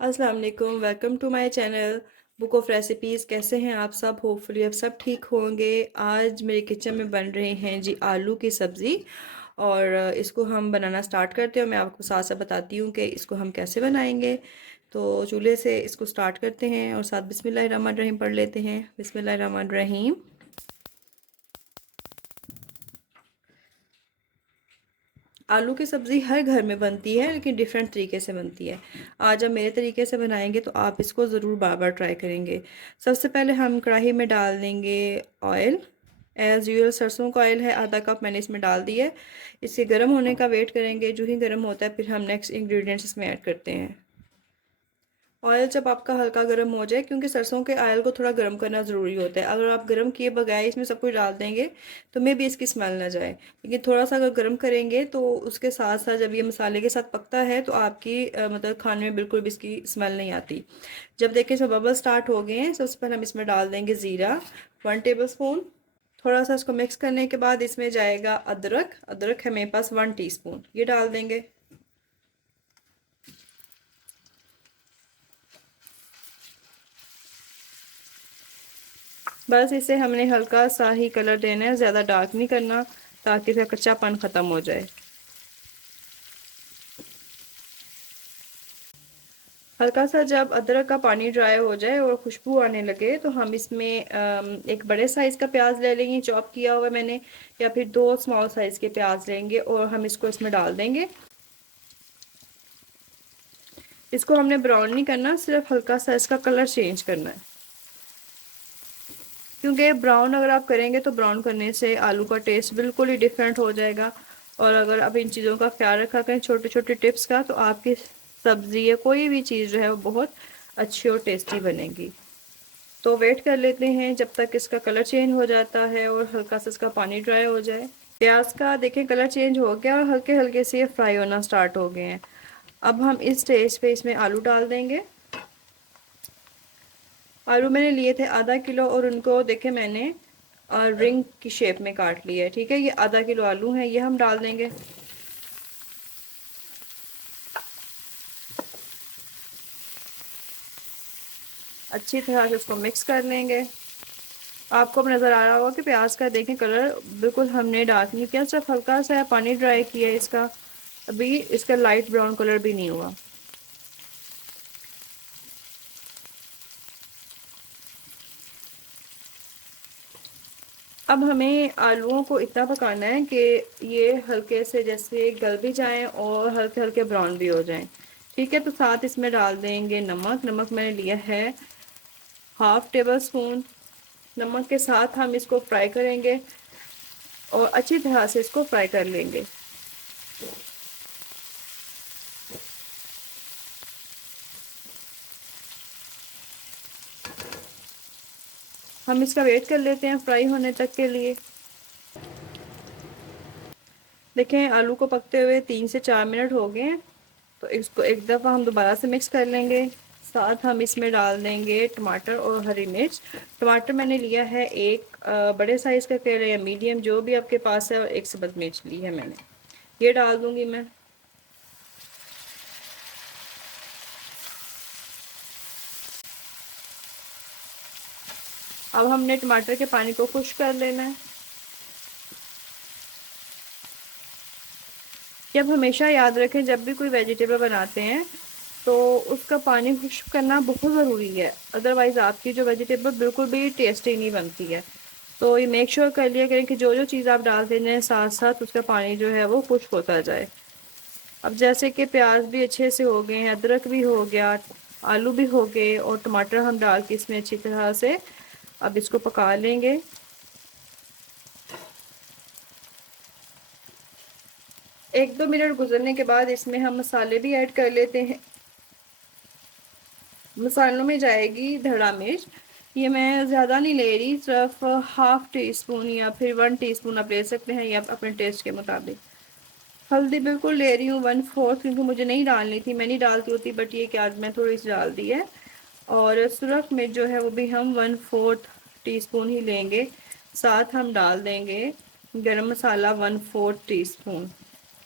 अस्सलाम वालेकुम, welcome to my channel book of recipes. कैसे हैं आप सब? होपफुली अब सब ठीक होंगे। आज मेरे किचन में बन रहे हैं जी आलू की सब्ज़ी, और इसको हम बनाना स्टार्ट करते हैं। मैं आपको साथ साथ बताती हूँ कि इसको हम कैसे बनाएंगे। तो चूल्हे से इसको स्टार्ट करते हैं और साथ बिस्मिल्लाहिर्रहमानिर्रहीम पढ़ लेते हैं। बिस्मिल्लाहिर्रहमानिर्रहीम। आलू की सब्ज़ी हर घर में बनती है, लेकिन डिफरेंट तरीके से बनती है। आज हम मेरे तरीके से बनाएंगे तो आप इसको ज़रूर बार बार ट्राई करेंगे। सबसे पहले हम कढ़ाई में डाल देंगे ऑयल। एज़ यूजुअल सरसों का ऑयल है, आधा कप मैंने इसमें डाल दिया है। इसके गर्म होने का वेट करेंगे। जो ही गर्म होता है फिर हम नेक्स्ट इंग्रेडिएंट्स इसमें ऐड करते हैं। ऑयल जब आपका हल्का गर्म हो जाए, क्योंकि सरसों के ऑयल को थोड़ा गर्म करना ज़रूरी होता है। अगर आप गर्म किए बगैर इसमें सब कुछ डाल देंगे तो मे भी इसकी स्मेल ना जाए, लेकिन थोड़ा सा अगर गर्म करेंगे तो उसके साथ साथ जब ये मसाले के साथ पकता है तो आपकी मतलब खाने में बिल्कुल भी इसकी स्मेल नहीं आती। जब देखें इसमें बबल स्टार्ट हो गए हैं, सबसे पहले हम इसमें डाल देंगे ज़ीरा 1 टेबल स्पून। थोड़ा सा इसको मिक्स करने के बाद इसमें जाएगा अदरक। अदरक है मेरे पास 1 टीस्पून, ये डाल देंगे। बस इसे हमने हल्का सा ही कलर देना है, ज़्यादा डार्क नहीं करना, ताकि इसका कच्चापन ख़त्म हो जाए। हल्का सा जब अदरक का पानी ड्राई हो जाए और खुशबू आने लगे तो हम इसमें एक बड़े साइज़ का प्याज ले लेंगे, चॉप किया हुआ मैंने, या फिर 2 स्मॉल साइज़ के प्याज लेंगे और हम इसको इसमें डाल देंगे। इसको हमने ब्राउन नहीं करना, सिर्फ हल्का सा इसका कलर चेंज करना है, क्योंकि ब्राउन अगर आप करेंगे तो ब्राउन करने से आलू का टेस्ट बिल्कुल ही डिफरेंट हो जाएगा। और अगर आप इन चीज़ों का ख्याल रखा करें, छोटे छोटे टिप्स का, तो आपकी सब्ज़ी या कोई भी चीज़ जो है वो बहुत अच्छी और टेस्टी बनेगी। तो वेट कर लेते हैं जब तक इसका कलर चेंज हो जाता है और हल्का सा इसका पानी ड्राई हो जाए। प्याज का देखें कलर चेंज हो गया और हल्के हल्के से ये फ्राई होना स्टार्ट हो गए हैं। अब हम इस स्टेज पे इसमें आलू डाल देंगे। आलू मैंने लिए थे ½ किलो, और उनको देखे मैंने रिंग की शेप में काट लिया है। ठीक है, ये ½ किलो आलू हैं, ये हम डाल देंगे। अच्छी तरह से इसको मिक्स कर लेंगे। आपको अब नज़र आ रहा होगा कि प्याज का देखें कलर बिल्कुल हमने डार्क नहीं किया, सिर्फ हल्का सा पानी ड्राई किया है इसका। अभी इसका लाइट ब्राउन कलर भी नहीं हुआ। अब हमें आलूओं को इतना पकाना है कि ये हल्के से जैसे गल भी जाएं और हल्के हल्के ब्राउन भी हो जाएं। ठीक है, तो साथ इसमें डाल देंगे नमक। नमक मैंने लिया है ½ टेबल स्पून। नमक के साथ हम इसको फ्राई करेंगे और अच्छी तरह से इसको फ्राई कर लेंगे। हम इसका वेट कर लेते हैं फ्राई होने तक के लिए। देखें आलू को पकते हुए 3 से 4 मिनट हो गए हैं, तो इसको एक दफ़ा हम दोबारा से मिक्स कर लेंगे। साथ हम इसमें डाल देंगे टमाटर और हरी मिर्च। टमाटर मैंने लिया है एक बड़े साइज़ का कह रहे या मीडियम, जो भी आपके पास है, और एक सब्ज़ मिर्च ली है मैंने, ये डाल दूंगी मैं। अब हमने टमाटर के पानी को खुश्क कर लेना है। जब हमेशा याद रखें जब भी कोई वेजिटेबल बनाते हैं तो उसका पानी खुश्क करना बहुत ज़रूरी है, अदरवाइज़ आपकी जो वेजिटेबल बिल्कुल भी टेस्टी नहीं बनती है। तो ये मेक श्योर कर लिया करें कि जो जो चीज़ आप डाल देना है साथ साथ उसका पानी जो है वो खुश्क होता जाए। अब जैसे कि प्याज भी अच्छे से हो गए हैं, अदरक भी हो गया, आलू भी हो गए, और टमाटर हम डाल के इसमें अच्छी तरह से अब इसको पका लेंगे। 1-2 मिनट गुजरने के बाद इसमें हम मसाले भी ऐड कर लेते हैं। मसालों में जाएगी धड़ा मिर्च, ये मैं ज़्यादा नहीं ले रही, सिर्फ ½ टीस्पून या फिर 1 टीस्पून आप ले सकते हैं, या अपने टेस्ट के मुताबिक। हल्दी बिल्कुल ले रही हूँ 1/4, क्योंकि मुझे नहीं डालनी थी, मैं नहीं डालती होती, बट ये कि आज मैं थोड़ी सी डाल दी है। और सुरख मिर्च जो है वो भी हम 1/4 टीस्पून ही लेंगे। साथ हम डाल देंगे गरम मसाला 1/4 टीस्पून।